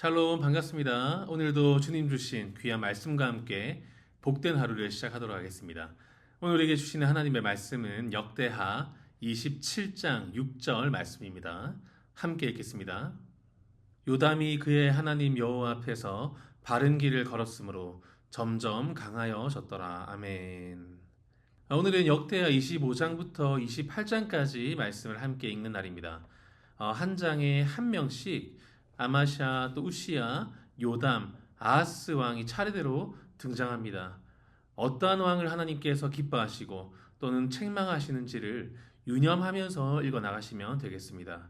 샬롬 반갑습니다. 오늘도 주님 주신 귀한 말씀과 함께 복된 하루를 시작하도록 하겠습니다. 오늘 우리에게 주시는 하나님의 말씀은 역대하 27장 6절 말씀입니다. 함께 읽겠습니다. 요담이 그의 하나님 여호와 앞에서 바른 길을 걸었으므로 점점 강하여졌더라. 아멘. 오늘은 역대하 25장부터 28장까지 말씀을 함께 읽는 날입니다. 한 장에 한 명씩 아마샤, 또 우시야, 요담, 아하스 왕이 차례대로 등장합니다. 어떠한 왕을 하나님께서 기뻐하시고 또는 책망하시는지를 유념하면서 읽어나가시면 되겠습니다.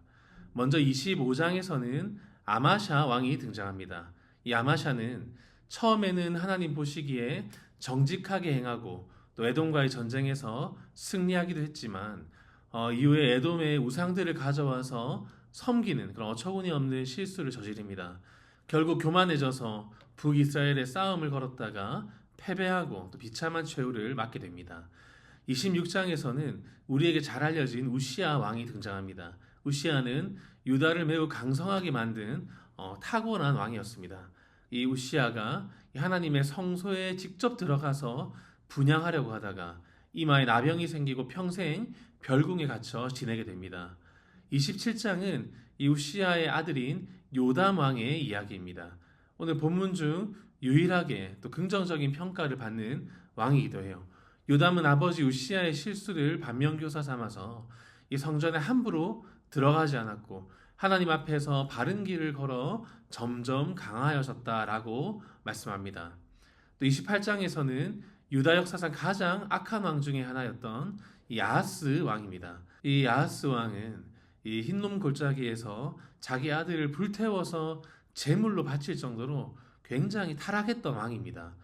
먼저 25장에서는 아마샤 왕이 등장합니다. 이 아마샤는 처음에는 하나님 보시기에 정직하게 행하고 또 에돔과의 전쟁에서 승리하기도 했지만 이후에 에돔의 우상들을 가져와서 섬기는 그런 어처구니 없는 실수를 저지릅니다. 결국 교만해져서 북이스라엘의 싸움을 걸었다가 패배하고 또 비참한 최후를 맞게 됩니다. 26장에서는 우리에게 잘 알려진 우시야 왕이 등장합니다. 우시야는 유다를 매우 강성하게 만든 탁월한 왕이었습니다. 이 우시야가 하나님의 성소에 직접 들어가서 분향하려고 하다가 이마에 나병이 생기고 평생 별궁에 갇혀 지내게 됩니다. 27장은 이 우시야의 아들인 요담 왕의 이야기입니다. 오늘 본문 중 유일하게 또 긍정적인 평가를 받는 왕이기도 해요. 요담은 아버지 우시야의 실수를 반면교사 삼아서 이 성전에 함부로 들어가지 않았고 하나님 앞에서 바른 길을 걸어 점점 강하여졌다라고 말씀합니다. 또 28장에서는 유다 역사상 가장 악한 왕 중에 하나였던 이 아하스 왕입니다. 이 아하스 왕은 이 흰놈 골짜기에서 자기 아들을 불태워서 제물로 바칠 정도로 굉장히 타락했던 왕입니다.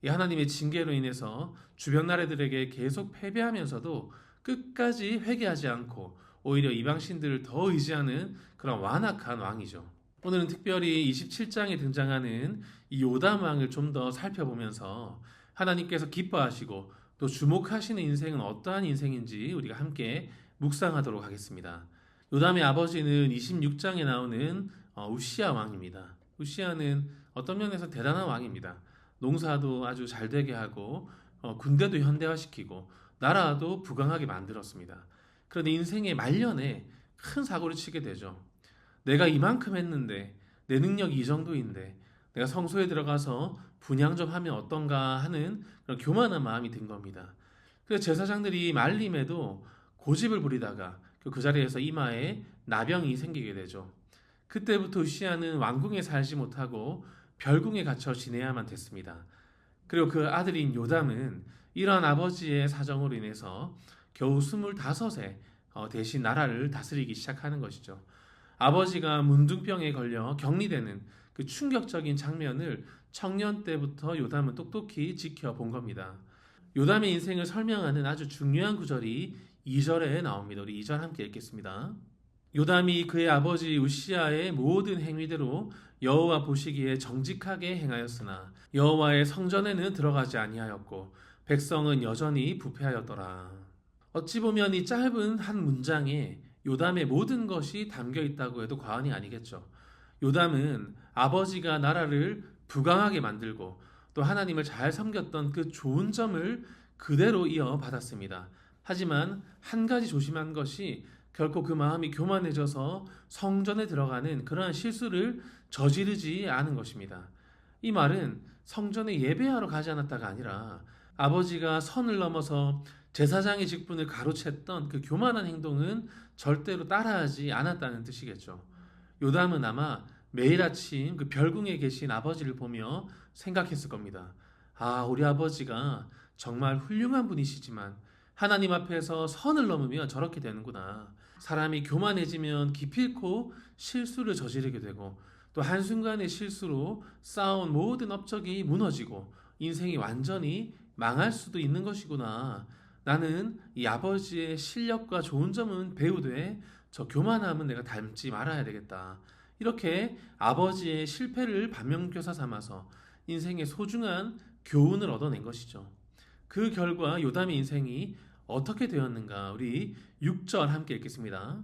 이 하나님의 징계로 인해서 주변 나라들에게 계속 패배하면서도 끝까지 회개하지 않고 오히려 이방신들을 더 의지하는 그런 완악한 왕이죠. 오늘은 특별히 27장에 등장하는 이 요담 왕을 좀 더 살펴보면서 하나님께서 기뻐하시고 또 주목하시는 인생은 어떠한 인생인지 우리가 함께 묵상하도록 하겠습니다. 요담의 아버지는 26장에 나오는 우시야 왕입니다. 우시야는 어떤 면에서 대단한 왕입니다. 농사도 아주 잘 되게 하고 군대도 현대화시키고 나라도 부강하게 만들었습니다. 그런데 인생의 말년에 큰 사고를 치게 되죠. 내가 이만큼 했는데 내 능력이 이 정도인데 내가 성소에 들어가서 분향 좀 하면 어떤가 하는 그런 교만한 마음이 든 겁니다. 그래서 제사장들이 말림에도 고집을 부리다가 그 자리에서 이마에 나병이 생기게 되죠. 그때부터 우시야는 왕궁에 살지 못하고 별궁에 갇혀 지내야만 됐습니다. 그리고 그 아들인 요담은 이러한 아버지의 사정으로 인해서 겨우 25세 대신 나라를 다스리기 시작하는 것이죠. 아버지가 문둥병에 걸려 격리되는 그 충격적인 장면을 청년 때부터 요담은 똑똑히 지켜본 겁니다. 요담의 인생을 설명하는 아주 중요한 구절이 2절에 나옵니다. 우리 2절 함께 읽겠습니다. 요담이 그의 아버지 우시야의 모든 행위대로 여호와 보시기에 정직하게 행하였으나 여호와의 성전에는 들어가지 아니하였고 백성은 여전히 부패하였더라. 어찌 보면 이 짧은 한 문장에 요담의 모든 것이 담겨 있다고 해도 과언이 아니겠죠. 요담은 아버지가 나라를 부강하게 만들고 또 하나님을 잘 섬겼던 그 좋은 점을 그대로 이어받았습니다. 하지만 한 가지 조심한 것이 결코 그 마음이 교만해져서 성전에 들어가는 그러한 실수를 저지르지 않은 것입니다. 이 말은 성전에 예배하러 가지 않았다가 아니라 아버지가 선을 넘어서 제사장의 직분을 가로챘던 그 교만한 행동은 절대로 따라하지 않았다는 뜻이겠죠. 요담은 아마 매일 아침 그 별궁에 계신 아버지를 보며 생각했을 겁니다. 아, 우리 아버지가 정말 훌륭한 분이시지만 하나님 앞에서 선을 넘으면 저렇게 되는구나. 사람이 교만해지면 기필코 실수를 저지르게 되고 또 한순간의 실수로 쌓아온 모든 업적이 무너지고 인생이 완전히 망할 수도 있는 것이구나. 나는 이 아버지의 실력과 좋은 점은 배우되 저 교만함은 내가 닮지 말아야 되겠다. 이렇게 아버지의 실패를 반면교사 삼아서 인생의 소중한 교훈을 얻어낸 것이죠. 그 결과 요담의 인생이 어떻게 되었는가 우리 6절 함께 읽겠습니다.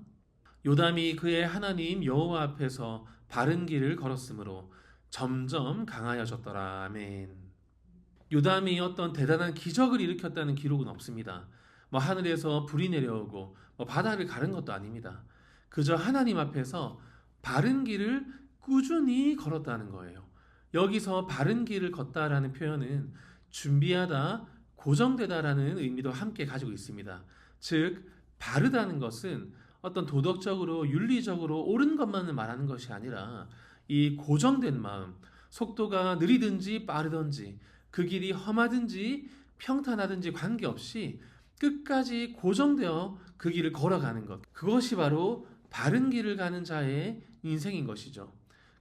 요담이 그의 하나님 여호와 앞에서 바른 길을 걸었으므로 점점 강하여졌더라. 아멘. 요담이 어떤 대단한 기적을 일으켰다는 기록은 없습니다. 뭐 하늘에서 불이 내려오고 뭐 바다를 가른 것도 아닙니다. 그저 하나님 앞에서 바른 길을 꾸준히 걸었다는 거예요. 여기서 바른 길을 걷다라는 표현은 준비하다, 고정되다라는 의미도 함께 가지고 있습니다. 즉, 바르다는 것은 어떤 도덕적으로, 윤리적으로 옳은 것만을 말하는 것이 아니라 이 고정된 마음, 속도가 느리든지 빠르든지 그 길이 험하든지 평탄하든지 관계없이 끝까지 고정되어 그 길을 걸어가는 것. 그것이 바로 바른 길을 가는 자의 인생인 것이죠.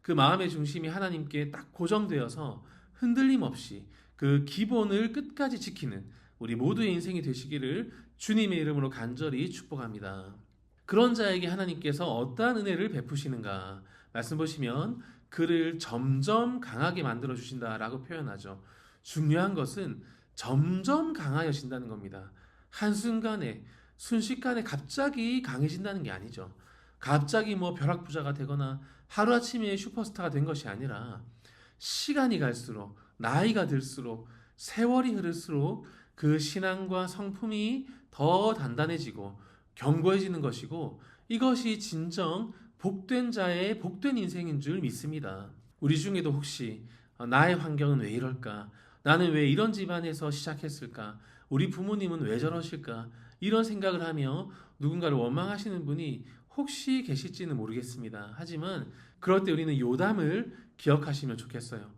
그 마음의 중심이 하나님께 딱 고정되어서 흔들림 없이 그 기본을 끝까지 지키는 우리 모두의 인생이 되시기를 주님의 이름으로 간절히 축복합니다. 그런 자에게 하나님께서 어떠한 은혜를 베푸시는가 말씀 보시면 그를 점점 강하게 만들어 주신다라고 표현하죠. 중요한 것은 점점 강하여진다는 겁니다. 한순간에 순식간에 갑자기 강해진다는 게 아니죠. 갑자기 뭐 벼락부자가 되거나 하루아침에 슈퍼스타가 된 것이 아니라 시간이 갈수록 나이가 들수록 세월이 흐를수록 그 신앙과 성품이 더 단단해지고 견고해지는 것이고 이것이 진정 복된 자의 복된 인생인 줄 믿습니다. 우리 중에도 혹시 나의 환경은 왜 이럴까? 나는 왜 이런 집안에서 시작했을까? 우리 부모님은 왜 저러실까? 이런 생각을 하며 누군가를 원망하시는 분이 혹시 계실지는 모르겠습니다. 하지만 그럴 때 우리는 요담을 기억하시면 좋겠어요.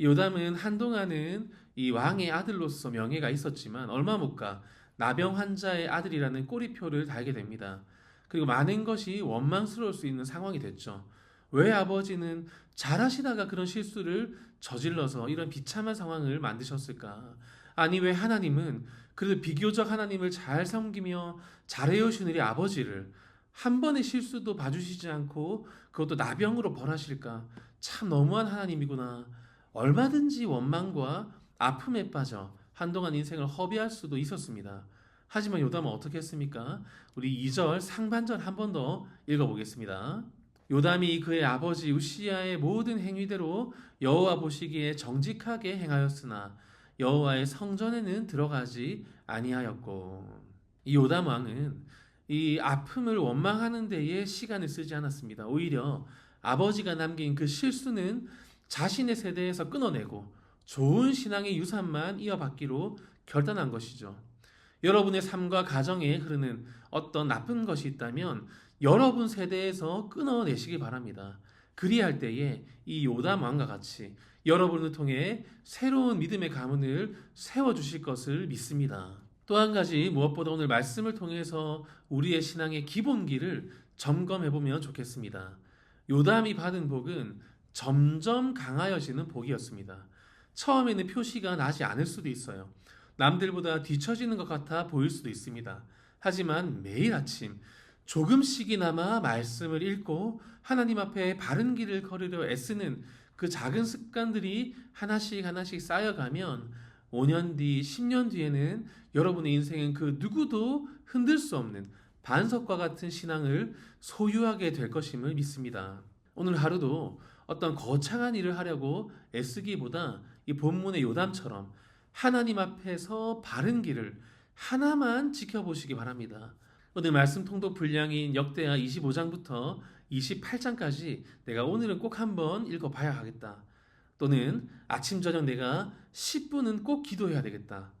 요담은 한동안은 이 왕의 아들로서 명예가 있었지만 얼마 못 가 나병 환자의 아들이라는 꼬리표를 달게 됩니다. 그리고 많은 것이 원망스러울 수 있는 상황이 됐죠. 왜 아버지는 잘하시다가 그런 실수를 저질러서 이런 비참한 상황을 만드셨을까? 아니 왜 하나님은 그래도 비교적 하나님을 잘 섬기며 잘해오신 우리 아버지를 한 번의 실수도 봐주시지 않고 그것도 나병으로 벌하실까? 참 너무한 하나님이구나. 얼마든지 원망과 아픔에 빠져 한동안 인생을 허비할 수도 있었습니다. 하지만 요담은 어떻게 했습니까? 우리 2절 상반절 한 번 더 읽어보겠습니다. 요담이 그의 아버지 우시야의 모든 행위대로 여호와 보시기에 정직하게 행하였으나 여호와의 성전에는 들어가지 아니하였고. 이 요담 왕은 이 아픔을 원망하는 데에 시간을 쓰지 않았습니다. 오히려 아버지가 남긴 그 실수는 자신의 세대에서 끊어내고 좋은 신앙의 유산만 이어받기로 결단한 것이죠. 여러분의 삶과 가정에 흐르는 어떤 나쁜 것이 있다면 여러분 세대에서 끊어내시기 바랍니다. 그리할 때에 이 요담 왕과 같이 여러분을 통해 새로운 믿음의 가문을 세워주실 것을 믿습니다. 또 한 가지 무엇보다 오늘 말씀을 통해서 우리의 신앙의 기본기를 점검해보면 좋겠습니다. 요담이 받은 복은 점점 강하여지는 복이었습니다. 처음에는 표시가 나지 않을 수도 있어요. 남들보다 뒤처지는 것 같아 보일 수도 있습니다. 하지만 매일 아침 조금씩이나마 말씀을 읽고 하나님 앞에 바른 길을 걸으려 애쓰는 그 작은 습관들이 하나씩 하나씩 쌓여가면 5년 뒤, 10년 뒤에는 여러분의 인생은 그 누구도 흔들 수 없는 반석과 같은 신앙을 소유하게 될 것임을 믿습니다. 오늘 하루도 어떤 거창한 일을 하려고 애쓰기보다 이 본문의 요담처럼 하나님 앞에서 바른 길을 하나만 지켜보시기 바랍니다. 오늘 말씀 통독 분량인 역대하 25장부터 28장까지 내가 오늘은 꼭 한번 읽어봐야 하겠다. 또는 아침 저녁 내가 10분은 꼭 기도해야 되겠다.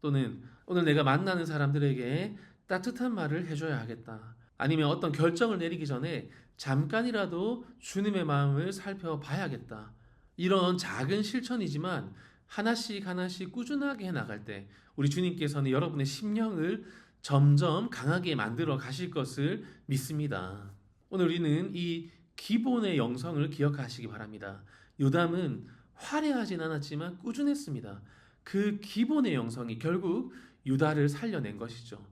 또는 오늘 내가 만나는 사람들에게 따뜻한 말을 해줘야 하겠다. 아니면 어떤 결정을 내리기 전에 잠깐이라도 주님의 마음을 살펴봐야겠다. 이런 작은 실천이지만 하나씩 하나씩 꾸준하게 해나갈 때 우리 주님께서는 여러분의 심령을 점점 강하게 만들어 가실 것을 믿습니다. 오늘 우리는 이 기본의 영성을 기억하시기 바랍니다. 요담은 화려하진 않았지만 꾸준했습니다. 그 기본의 영성이 결국 유다를 살려낸 것이죠.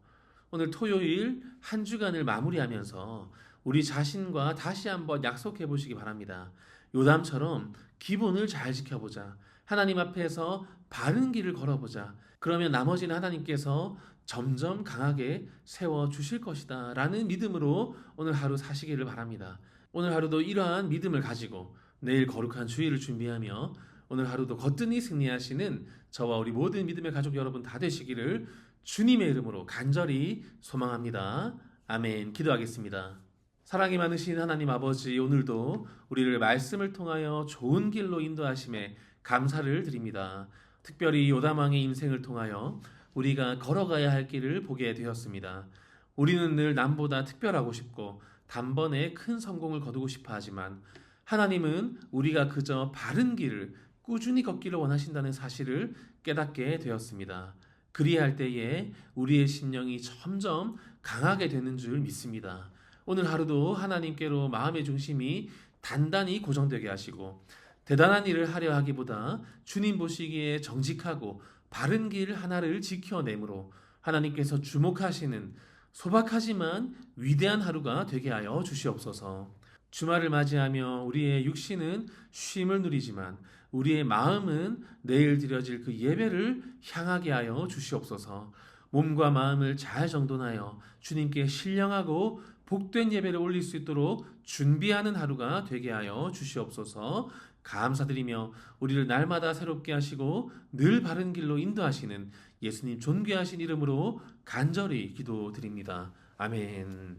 오늘 토요일 한 주간을 마무리하면서 우리 자신과 다시 한번 약속해 보시기 바랍니다. 요담처럼 기본을 잘 지켜보자. 하나님 앞에서 바른 길을 걸어보자. 그러면 나머지는 하나님께서 점점 강하게 세워 주실 것이다 라는 믿음으로 오늘 하루 사시기를 바랍니다. 오늘 하루도 이러한 믿음을 가지고 내일 거룩한 주일을 준비하며 오늘 하루도 거뜬히 승리하시는 저와 우리 모든 믿음의 가족 여러분 다 되시기를 주님의 이름으로 간절히 소망합니다. 아멘. 기도하겠습니다. 사랑이 많으신 하나님 아버지, 오늘도 우리를 말씀을 통하여 좋은 길로 인도하심에 감사를 드립니다. 특별히 요담왕의 인생을 통하여 우리가 걸어가야 할 길을 보게 되었습니다. 우리는 늘 남보다 특별하고 싶고 단번에 큰 성공을 거두고 싶어 하지만 하나님은 우리가 그저 바른 길을 꾸준히 걷기를 원하신다는 사실을 깨닫게 되었습니다. 그리할 때에 우리의 심령이 점점 강하게 되는 줄 믿습니다. 오늘 하루도 하나님께로 마음의 중심이 단단히 고정되게 하시고 대단한 일을 하려 하기보다 주님 보시기에 정직하고 바른 길 하나를 지켜내므로 하나님께서 주목하시는 소박하지만 위대한 하루가 되게 하여 주시옵소서. 주말을 맞이하며 우리의 육신은 쉼을 누리지만 우리의 마음은 내일 드려질 그 예배를 향하게 하여 주시옵소서. 몸과 마음을 잘 정돈하여 주님께 신령하고 복된 예배를 올릴 수 있도록 준비하는 하루가 되게 하여 주시옵소서. 감사드리며 우리를 날마다 새롭게 하시고 늘 바른 길로 인도하시는 예수님 존귀하신 이름으로 간절히 기도드립니다. 아멘.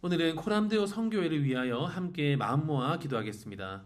오늘은 코람데오 선교회를 위하여 함께 마음 모아 기도하겠습니다.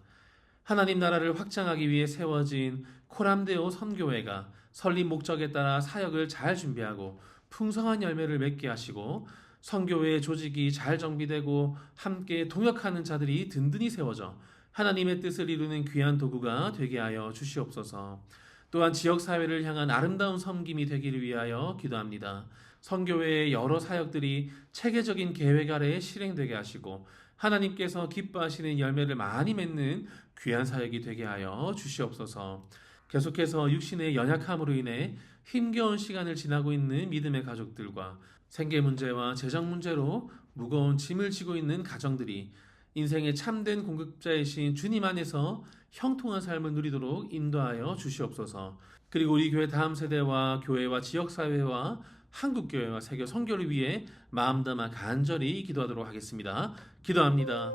하나님 나라를 확장하기 위해 세워진 코람데오 선교회가 설립 목적에 따라 사역을 잘 준비하고 풍성한 열매를 맺게 하시고 선교회 조직이 잘 정비되고 함께 동역하는 자들이 든든히 세워져 하나님의 뜻을 이루는 귀한 도구가 되게 하여 주시옵소서. 또한 지역사회를 향한 아름다운 섬김이 되기를 위하여 기도합니다. 선교회의 여러 사역들이 체계적인 계획 아래에 실행되게 하시고 하나님께서 기뻐하시는 열매를 많이 맺는 귀한 사역이 되게 하여 주시옵소서. 계속해서 육신의 연약함으로 인해 힘겨운 시간을 지나고 있는 믿음의 가족들과 생계 문제와 재정 문제로 무거운 짐을 지고 있는 가정들이 인생의 참된 공급자이신 주님 안에서 형통한 삶을 누리도록 인도하여 주시옵소서. 그리고 우리 교회 다음 세대와 교회와 지역사회와 한국교회와 세계 선교를 위해 마음 담아 간절히 기도하도록 하겠습니다. 기도합니다.